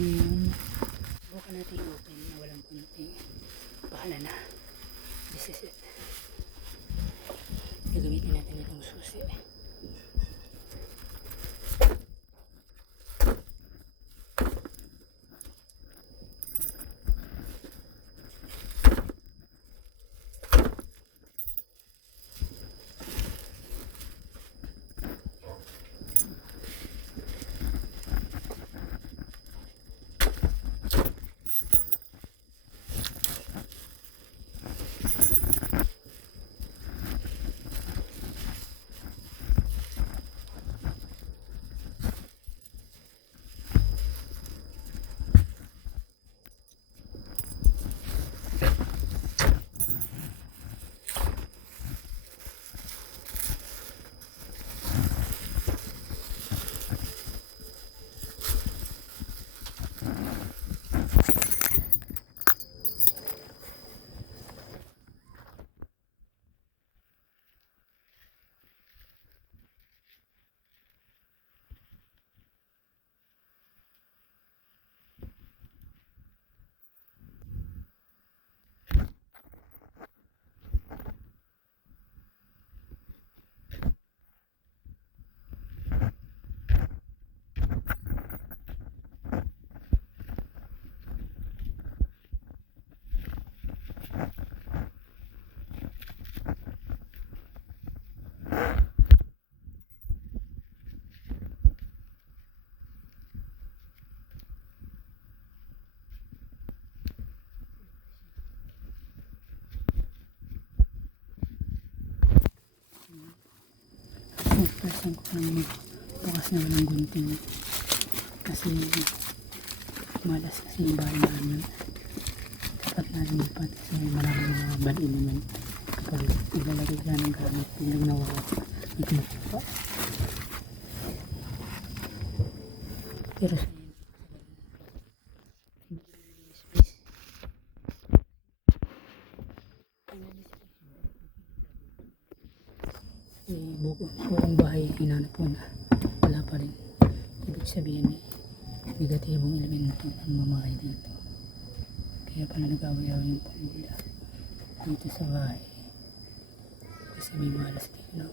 Ngayon, bukan natin i-open na walang kunti. Bahala na. This is it. Gagamitin natin itong susi. Pagkasan ko lang bukas na walang gunting kasi malas kasi yung bahay namin. Dapat na lumipat kasi maraming mga bali naman kapag ilalagay ka ng gamit biglang nawala ito pa. Pero sa buong bahay hinanap ko na wala pa rin. Ibig sabihin negatibong elemento ang mamahay dito, kaya pala nag-away-away yung pamilya dito sa bahay kasi may malas dito,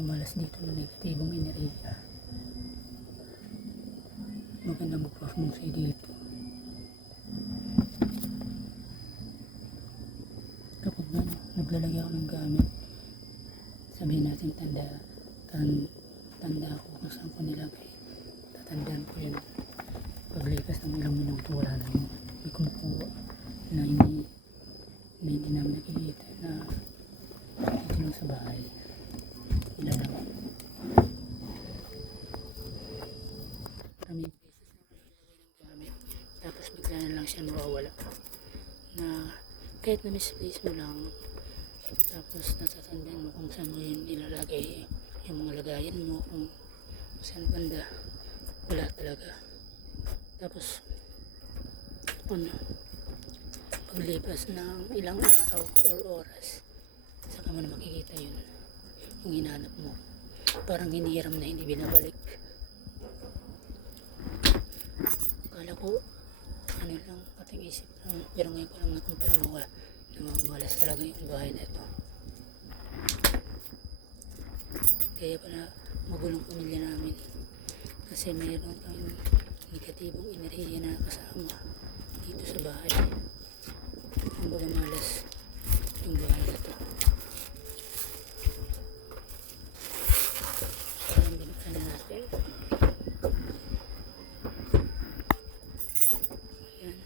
may malas dito na negatibong enerhiya. Maganda mag-perform siya dito kapag naglalagay ako ng gamit. Sabihin natin tanda ako kung saan ko nilagay. Tatandaan ko yun. Paglipas ng ilang minuto wala na yun. May kumukuha na hindi namin nakikita na dito lang sa bahay. Wala lang. Maraming beses na nilagay ng gamit. Tapos bigla na lang siya mawawala. Na kahit na misplace mo lang, tapos natatandaan mo kung saan mo yun ilalagay yung mga lagayan mo, kung saan banda wala talaga. Tapos paglipas ng ilang araw or oras saka mo na makikita yun, yung hinanap mo, parang hiniram na hindi binabalik. Akala ko lang, pating isip lang, pero ngayon ko lang nakumpirma na malas talaga yung bahay na ito. Kaya pala magulong pamilya namin kasi mayroon tayong negatibong enerhiya na kasama dito sa bahay. Kumbaga malas yung bahay na ito. Parang binuksan na natin. Ayan.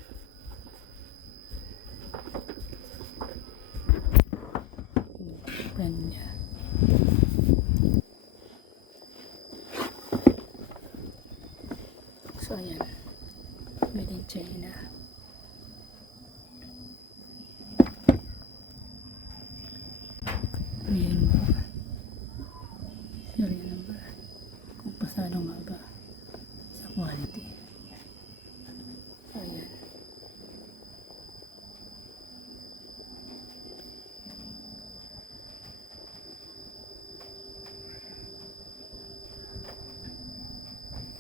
Ganda. So ayan, made in China. Ayan mo. Serial number. Kung pasado nga ba sa quality. Ayan.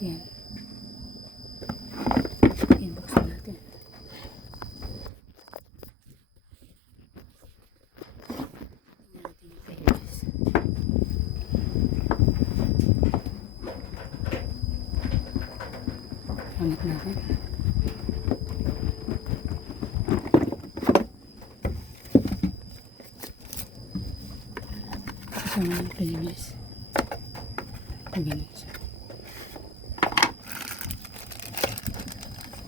Ayan. Pangit natin. Kasama yung previous. Pag ganun siya.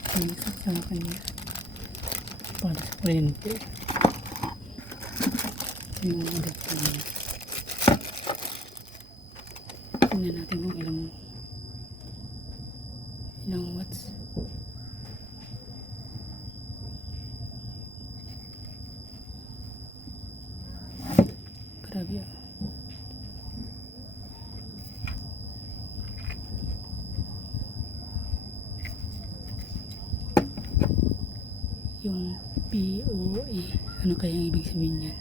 Pag-isip sa kanya. Para sa kuryente. Yung adapter niya. Tingnan natin kung ilang watts. Grabe ah. Yung POE, ano kaya ang ibig sabihin niyan?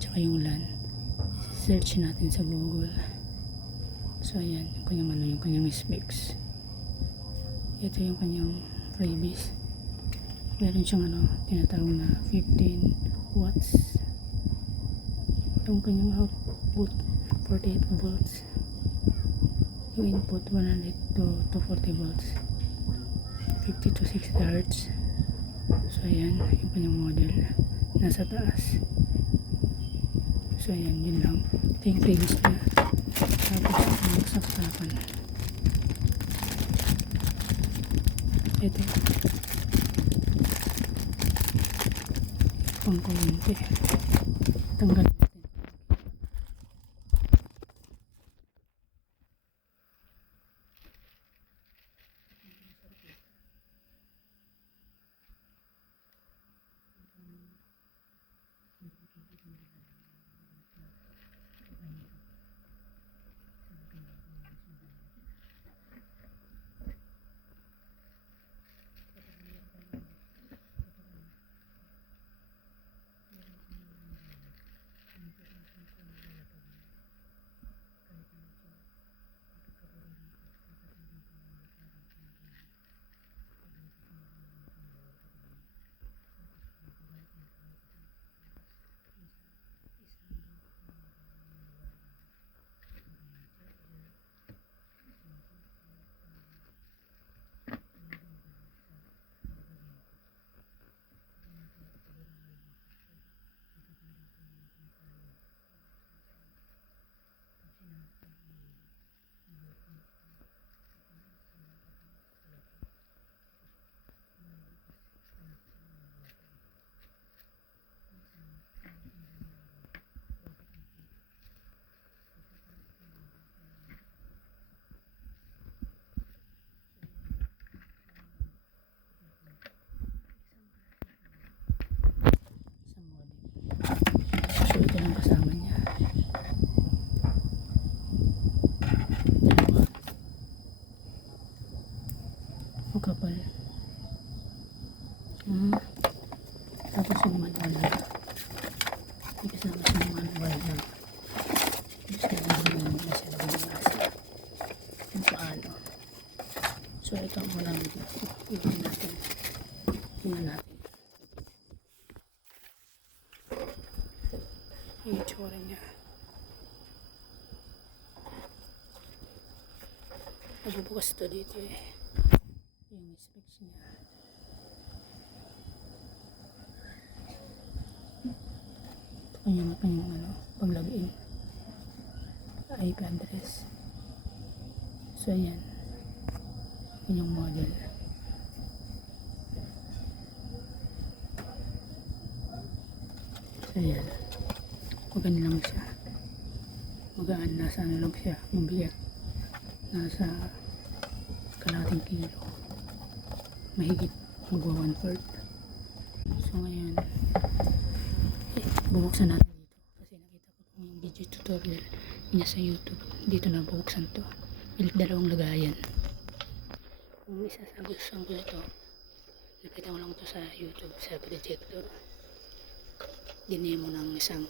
Tsaka yung LAN. Search natin sa Google. So ayan, yung kanyang specs. Ito yung kanyang freebies. Meron siyang tinatawag na 15 watts. Yung kanyang output 48 volts. Yung input 100 to 240 volts. 50 to 60 Hz. So ayan, yung kanyang model nasa taas. So ayan, yun lang. Ito yung freebies niya. Tapos yung saksakan. Ito pang kuryente. Tanggal natin. So ito lang kasama niya. Dalawa. Magkapal. Tapos yung manual na. May kasama siyang manual na. Gusto naman na siya nabasa. Kung paano. So ito ang unang video. Iwan natin. Tingnan natin. Yung itsura niya. Nabubukas ito dito eh. Yung specs niya. Ito kanyang pag-login. IP address. So ayan. Yun yung model. So ayan. Maganda lang siya. Magaan, nasa lang siya. Mabigat. Nasa kalahating kilo. Mahigit magwa 1/4. So ngayon, bubuksan natin dito. Kasi nakita ko yung video tutorial niya sa YouTube. Dito na bubuksan to. May dalawang lagayan. Kung isasagusan ko ito, nakita ko lang ito sa YouTube, sa projector. Ginemo ng isang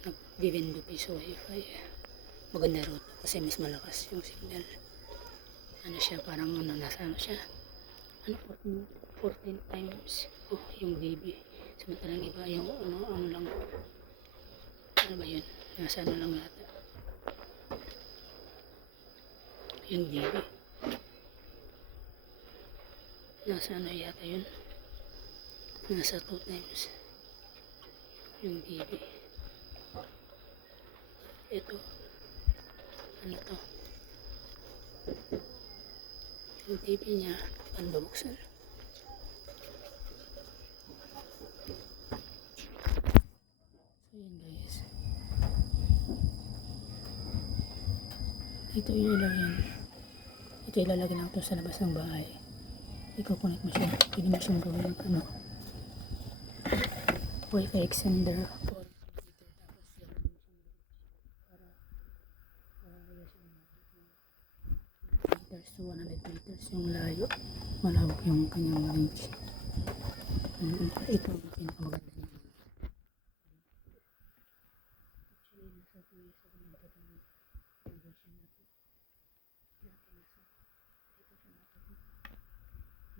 nag-Viviendo piso wifi. Maganda rin ito kasi mas malakas yung signal. Ano siya, parang nasa siya. 14 times yung dB. Samantalang iba yung ano lang. Ano ba yun? Nasa lang yata. Yung dB. nasa ano yata yun, nasa 2 times yung TV. Ito, ano to, yung TV niya, paano babuksan? So yun guys, ito yung ilaw yan. Ito ilalagay lang ito sa labas ng bahay. Iko-connect mo siya, pwede mo siyang gawin ng ano, Wi-Fi extender or computer. Tapos yan para meters to 100 meters yung layo, malawak yung kanyang range. Ito ang pinakamaganda niya. Actually nasa 2 years ako nagtatang conversion na ito. Dati nasa ito siya natin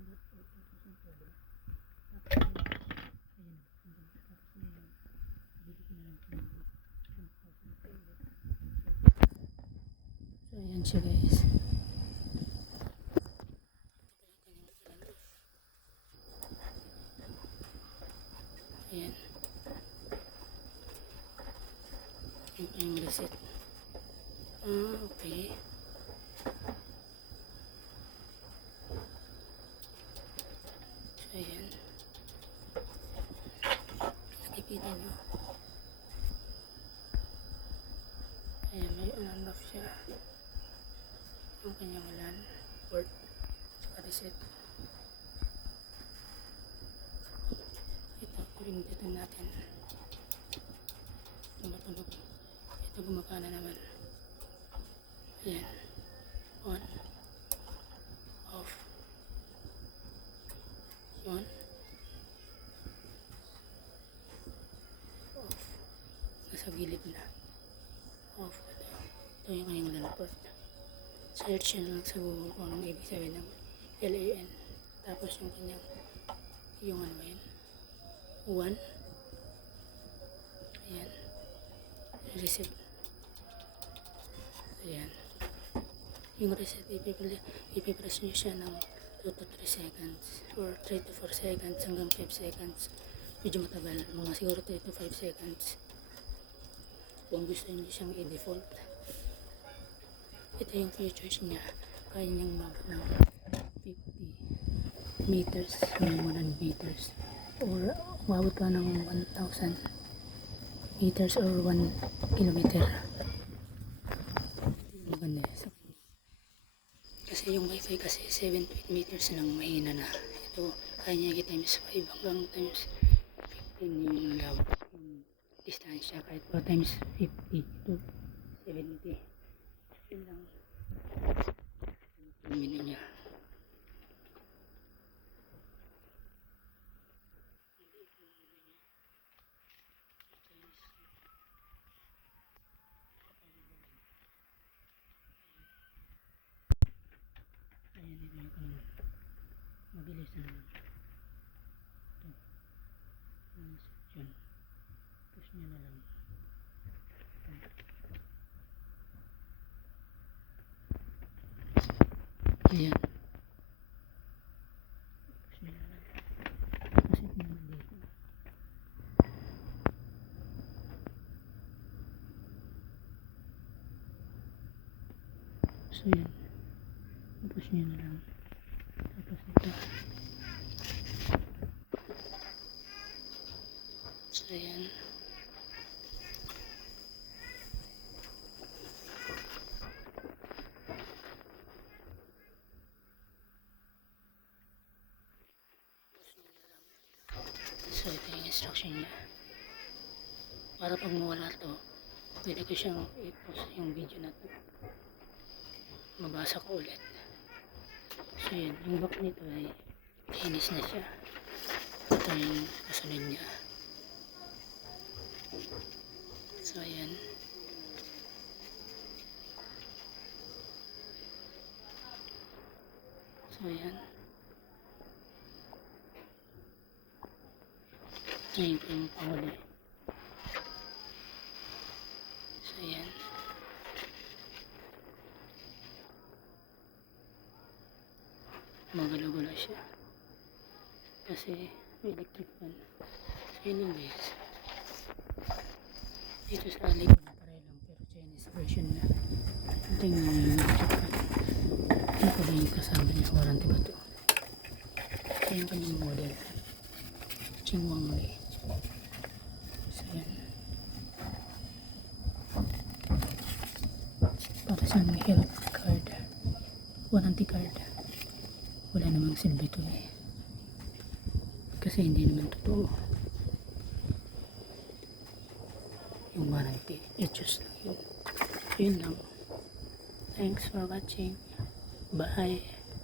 not 2012. Tapos ayun, tapos ngayon bili ko na lang ito ng 1,000. So ayan siya guys. Ayan. Yung reset. Okay. So, ayan. Nakikita nyo. Ayan, may on-off siya. Yung kanyang LAN port. Saka reset. Ito, dito natin. Tumatunog. Ito gumagana naman. Ayan. On. Off. On. Off. Nasa gilid na. Off. Ito yung kanyang LAN port. Search nyo lang sa Google kung anong ibig sabihin ng LAN. Tapos yung kanyang yung ano yan. 1. Ayan. Reset. Ayan. Yung reset, ipipress nyo siya ng 2 to 3 seconds or 3 to 4 seconds hanggang 5 seconds. Medyo matagal. Mga siguro 3 to 5 seconds. Kung gusto nyo siyang i-default. Ito yung features niya. Kaya niyang mabot ng 50 meters, 100 meters. Or umabot pa ng 1,000 meters or 1 kilometer. Maganda sa kanya. Kasi yung wifi kasi 7 to 8 meters lang, mahina na. Ito, kaya niya times 5 hanggang times 15 yung lawak. Yung distansya kahit pa times 50 to 70. Yun lang. Yung menu niya. Ayan, ito yung kanyang mabilis na naman. Ito. Ang section. Push nyo na lang. Ayan. Push nyo na lang. Push nyo naman dito. So yan. Push nyo na lang. Tapos ito. So yan. So ito yung instruction niya. Para pag mawala to, pwede ko siyang i-post yung video na to. Mabasa ko ulit. So yan, yung back nito ay linis na siya. Ito yung kasunod niya. So yan. So yan. Ngayon ko yung pahuli. So yan. Magalo-galo siya. Kasi may electric fan. So anyways, dito sa Ali ko na pare lang pero Chinese version na. Tingnan mo yung electric fan. Hindi ko ba yung kasama niya? Warranty ba ito? Ito yung kanyang model. Chingwangli. So yan. Para sa mga health card. Warranty card. Wala namang silbi ito eh. Kasi hindi naman totoo. Yung warranty. I-choose lang yun. Yun lang. Thanks for watching. Bye.